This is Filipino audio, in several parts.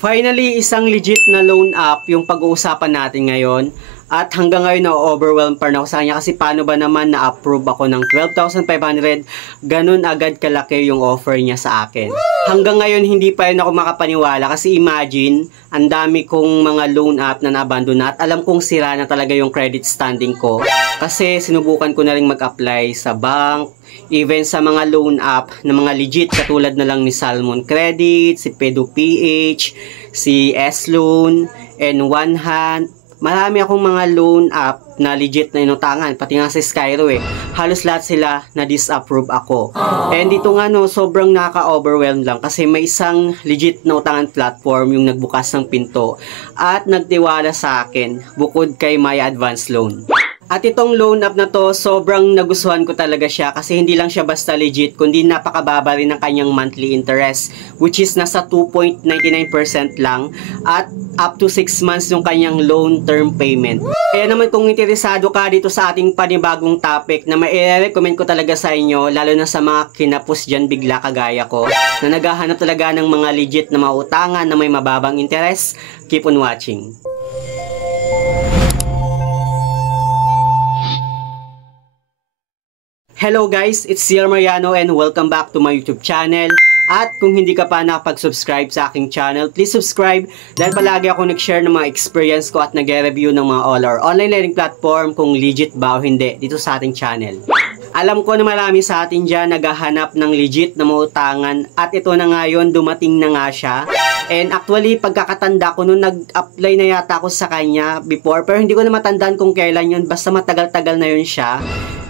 Finally, isang legit na loan app yung pag-uusapan natin ngayon. At hanggang ngayon na-overwhelm pa na ako sa kanya kasi paano ba naman na-approve ako ng 12,500, ganun agad kalaki yung offer niya sa akin. Hanggang ngayon hindi pa rin ako makapaniwala kasi imagine, ang dami kong mga loan app na na-abandon na at alam kong sira na talaga yung credit standing ko. Kasi sinubukan ko na rin mag-apply sa bank, even sa mga loan app na mga legit katulad na lang ni Salmon Credit, si PedoPH, si S-Loan, N1hand. Marami akong mga loan app na legit na inutangan, pati nga sa Skyro halos lahat sila na disapprove ako. And dito nga sobrang nakaka-overwhelm lang kasi may isang legit na utangan platform yung nagbukas ng pinto at nagtiwala sa akin bukod kay Maya Advance Loan. At itong loan app na to, sobrang nagustuhan ko talaga siya kasi hindi lang siya basta legit, kundi napakababa rin ng kanyang monthly interest, which is nasa 2.99% lang at up to 6 months yung kanyang loan term payment. Kaya naman kung interesado ka dito sa ating panibagong topic na mai-recommend ko talaga sa inyo, lalo na sa mga kinapos dyan bigla kagaya ko, na naghahanap talaga ng mga legit na mautangan na may mababang interest, keep on watching. Hello guys, it's Ciel Mariano and welcome back to my YouTube channel. At kung hindi ka pa nakapag-subscribe sa aking channel, please subscribe dahil palagi ako nag-share ng mga experience ko at nag-review ng mga all-or online learning platform kung legit ba o hindi dito sa ating channel. Alam ko na marami sa atin dyan naghahanap ng legit na mautangan at ito na nga yun, dumating na nga siya. And actually, pagkakatanda ko nung nag-apply na yata ako sa kanya before, pero hindi ko na matandaan kung kailan yun, basta matagal-tagal na yun siya.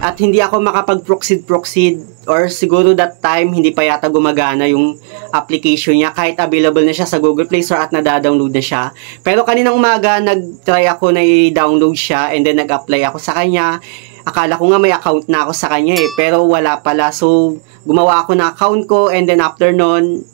At hindi ako makapag-proceed or siguro that time hindi pa yata gumagana yung application niya kahit available na siya sa Google Play Store at nadadownload na siya. Pero kaninang umaga nag-try ako na i-download siya and then nag-apply ako sa kanya. Akala ko nga may account na ako sa kanya pero wala pala. So gumawa ako ng account ko and then after nun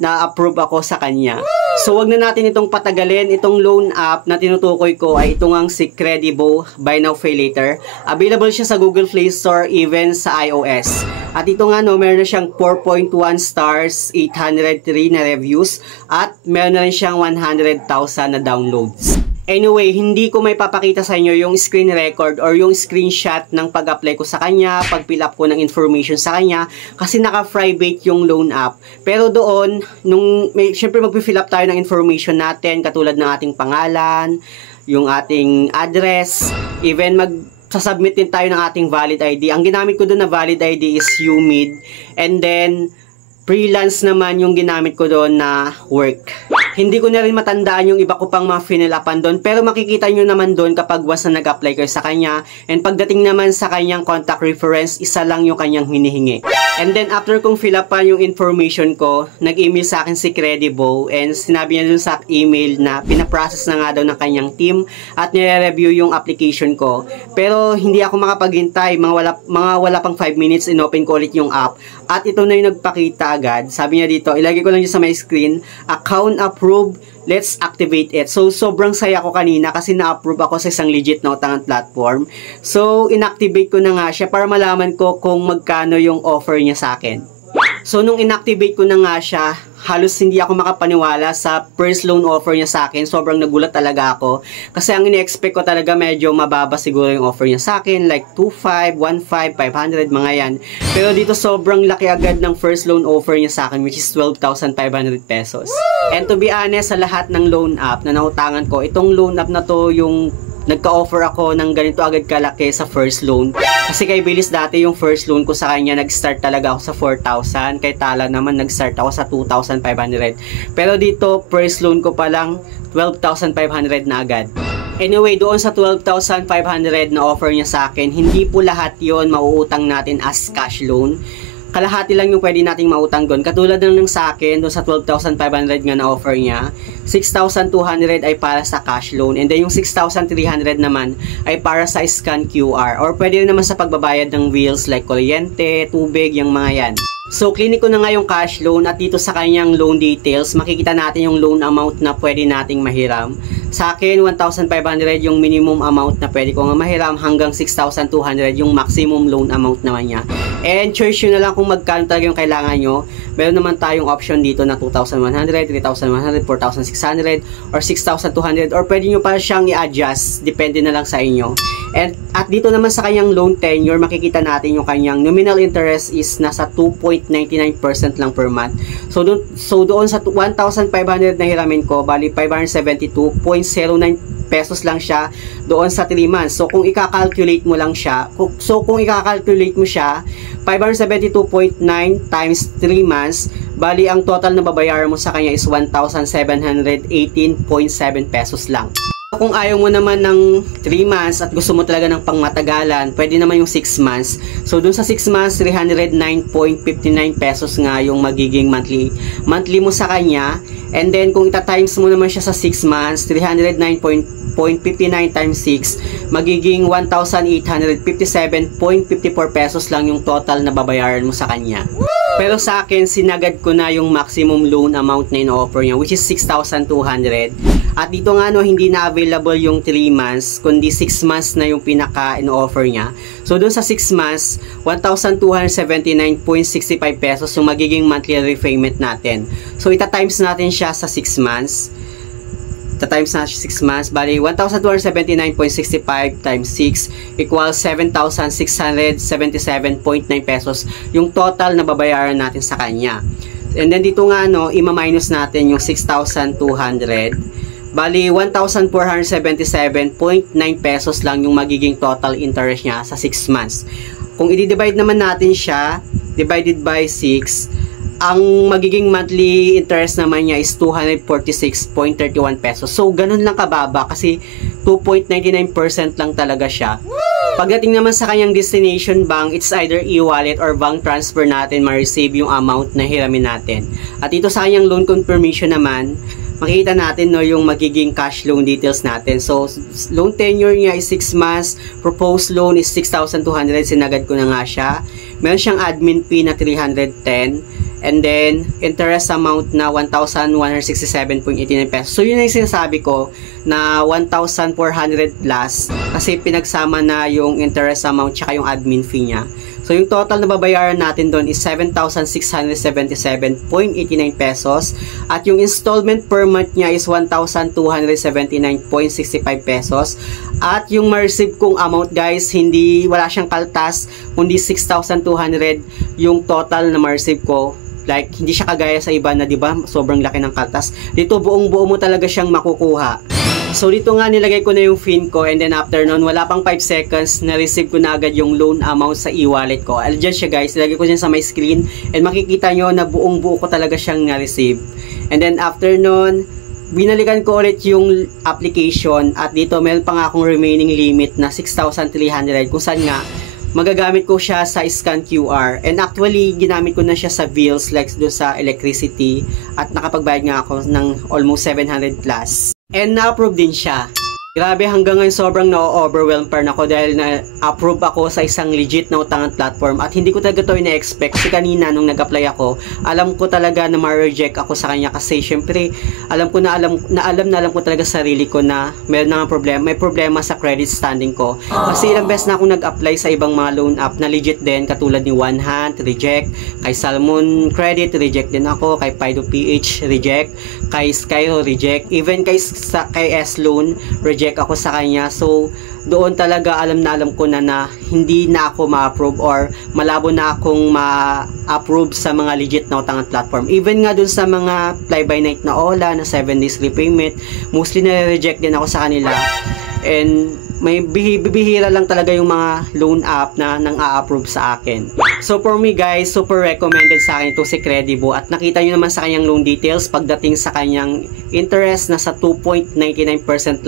na-approve ako sa kanya. So wag na natin itong patagalin. Itong loan app na tinutukoy ko ay itong ang si Credibo Buy Now Pay Later. Available siya sa Google Play Store even sa iOS. At ito nga meron na siyang 4.1 stars, 803 na reviews at meron na rin siyang 100,000 na downloads. Anyway, hindi ko may papakita sa inyo yung screen record or yung screenshot ng pag-apply ko sa kanya, pag-fill up ko ng information sa kanya kasi naka-private yung loan app. Pero doon, syempre mag-fill up tayo ng information natin katulad ng ating pangalan, yung ating address, even sasubmit din tayo ng ating valid ID. Ang ginamit ko doon na valid ID is UMID and then freelance naman yung ginamit ko doon na work. Hindi ko na rin matandaan yung iba ko pang mga finilapan doon. Pero makikita nyo naman doon kapag once na nag-apply kayo sa kanya. And pagdating naman sa kanyang contact reference, isa lang yung kanyang hinihingi. And then after kong fill upan yung information ko, nag-email sa akin si Credibo. And sinabi niya doon sa email na pinaprocess na nga daw ng kanyang team. At nire-review yung application ko. Pero hindi ako makapaghintay. Mga wala pang 5 minutes, inopen ko ulit yung app. At ito na yung nagpakita agad. Sabi niya dito, ilagay ko lang dito sa my screen, account approved, let's activate it. So, sobrang saya ko kanina kasi na-approve ako sa isang legit na utangan platform. So, inactivate ko na nga siya para malaman ko kung magkano yung offer niya sa akin. So, nung inactivate ko na nga siya, halos hindi ako makapaniwala sa first loan offer niya sa akin. Sobrang nagulat talaga ako. Kasi ang ini-expect ko talaga medyo mababa siguro yung offer niya sa akin. Like 2.5, 1.5, 500, mga yan. Pero dito sobrang laki agad ng first loan offer niya sa akin, which is 12,500 pesos. And to be honest, sa lahat ng loan app na nautangan ko, itong loan app na to yung nagka-offer ako ng ganito agad kalaki sa first loan. Kasi kay Bilis dati yung first loan ko sa kanya, nag-start talaga ako sa 4,000. Kay Tala naman nag-start ako sa 2,500. Pero dito, first loan ko pa lang 12,500 na agad. Anyway, doon sa 12,500 na offer niya sa akin, hindi po lahat yon mauutang natin as cash loan. Kalahati lang yung pwede nating mautang doon. Katulad ng sa akin, doon sa 12,500 nga na offer niya, 6,200 ay para sa cash loan. And then yung 6,300 naman ay para sa scan QR. Or pwede rin naman sa pagbabayad ng bills like kuryente, tubig, yung mga yan. So, clinic ko na nga yung cash loan at dito sa kanyang loan details, makikita natin yung loan amount na pwede nating mahiram. Sa akin, 1,500 yung minimum amount na pwede ko nga mahiram, hanggang 6,200 yung maximum loan amount naman niya. And choice nyo na lang kung magkano talaga yung kailangan nyo. Meron naman tayong option dito na 2,100, 3,100, 4,600, or 6,200, or pwede nyo pa siyang i-adjust. Depende na lang sa inyo. At dito naman sa kanyang loan tenure, makikita natin yung kanyang nominal interest is nasa 2.99% lang per month. So doon sa 1,500 na hiramin ko, bali 572.09 pesos lang siya doon sa 3 months. So kung i-calculate mo lang siya, kung i-calculate mo siya, 572.9 times 3 months, bali ang total na babayaran mo sa kanya is 1,718.7 pesos lang. Kung ayaw mo naman ng 3 months at gusto mo talaga ng pangmatagalan, pwede naman yung 6 months. So dun sa 6 months, 309.59 pesos nga yung magiging monthly mo sa kanya. And then kung ita-times mo naman siya sa 6 months, 309.59 times 6, magiging 1,857.54 pesos lang yung total na babayaran mo sa kanya. Pero sa akin, sinagad ko na yung maximum loan amount na in-offer niya, which is 6,200. At dito nga no, hindi na available yung 3 months, kundi 6 months na yung pinaka in-offer niya. So dun sa 6 months, 1,279.65 pesos yung magiging monthly repayment natin. So ita-times natin siya sa 6 months. Ita-times natin siya 6 months. Bali, 1,279.65 times 6 equals 7,677.9 pesos yung total na babayaran natin sa kanya. And then dito nga no, ima-minus natin yung 6,200. Bali, 1,477.9 pesos lang yung magiging total interest niya sa 6 months. Kung i-divide naman natin siya, divided by 6, ang magiging monthly interest naman niya is 246.31 pesos. So, ganun lang kababa kasi 2.99% lang talaga siya. Pagdating naman sa kanyang destination bank, it's either e-wallet or bank transfer natin ma-receive yung amount na hiramin natin. At ito sa kanyang loan confirmation naman, makikita natin no, yung magiging cash loan details natin. So, loan tenure niya is 6 months. Proposed loan is 6,200. Sinagad ko na nga siya. Meron siyang admin fee na 310. And then, interest amount na 1,167.89 pesos. So, yun na yung sinasabi ko na 1,400 plus kasi pinagsama na yung interest amount tsaka yung admin fee niya. So, yung total na babayaran natin doon is 7,677.89 pesos. At yung installment per month niya is 1,279.65 pesos. At yung ma-receive kong amount guys, wala siyang kaltas, kundi 6,200 yung total na ma-receive ko. Like, hindi siya kagaya sa iba na, di ba, sobrang laki ng kaltas. Dito, buong-buo mo talaga siyang makukuha. So, dito nga nilagay ko na yung PIN ko and then after nun, wala pang 5 seconds, na-receive ko na agad yung loan amount sa e-wallet ko. I'll just siya guys, nilagay ko dyan sa my screen and makikita nyo na buong-buo ko talaga siyang na-receive. And then after nun, binalikan ko ulit yung application at dito meron pa nga akong remaining limit na 6,300 kung saan nga magagamit ko siya sa scan QR. And actually, ginamit ko na siya sa bills like doon sa electricity at nakapagbayad nga ako ng almost 700 plus. And na-approve din siya. Grabe, hanggang ngayon sobrang na-overwhelm pa ako dahil na-approve ako sa isang legit na utangan platform at hindi ko talaga ito ina-expect. Kasi kanina nung nag-apply ako, alam ko talaga na ma-reject ako sa kanya kasi syempre alam ko talaga sa sarili ko na may problema sa credit standing ko. Kasi ilang beses na akong nag-apply sa ibang mga loan app na legit din, katulad ni One Hand, reject, kay Salmon Credit, reject din ako, kay Fido PH, reject, kay Skyro, reject, even kay S-Loan, reject ako sa kanya. So doon talaga alam ko na hindi na ako ma-approve or malabo na akong ma-approve sa mga legit na utangan platform. Even nga dun sa mga fly by night na Ola na 7 days repayment, mostly na-reject din ako sa kanila. And may bibihira lang talaga yung mga loan app na nang a-approve sa akin. So for me guys, super recommended sa akin ito si Credibo at nakita nyo naman sa kanyang loan details pagdating sa kanyang interest, nasa 2.99%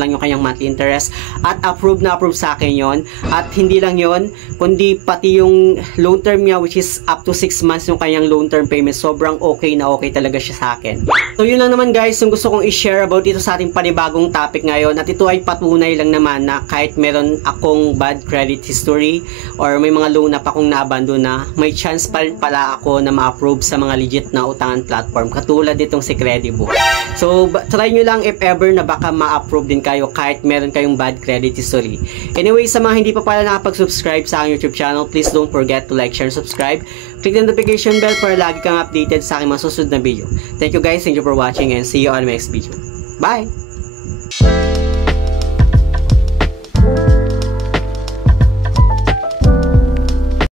lang yung kanyang monthly interest at approve na approve sa akin yon. At hindi lang yon, kundi pati yung loan term niya which is up to 6 months yung kanyang loan term payment, sobrang okay na okay talaga siya sa akin. So yun lang naman guys yung gusto kong i-share about ito sa ating panibagong topic ngayon at ito ay patunay lang naman na kahit meron akong bad credit history or may mga loan na pa akong na-abandon na, may chance pa rin pala ako na ma-approve sa mga legit na utangan platform katulad nitong si Credibo. So try nyo lang if ever na baka ma-approve din kayo kahit meron kayong bad credit history. Anyway, sa mga hindi pa pala nakapag-subscribe sa aking YouTube channel, please don't forget to like, share, and subscribe. Click the notification bell para lagi kang updated sa aking mga susunod na video. Thank you guys, thank you for watching, and see you on my next video. Bye!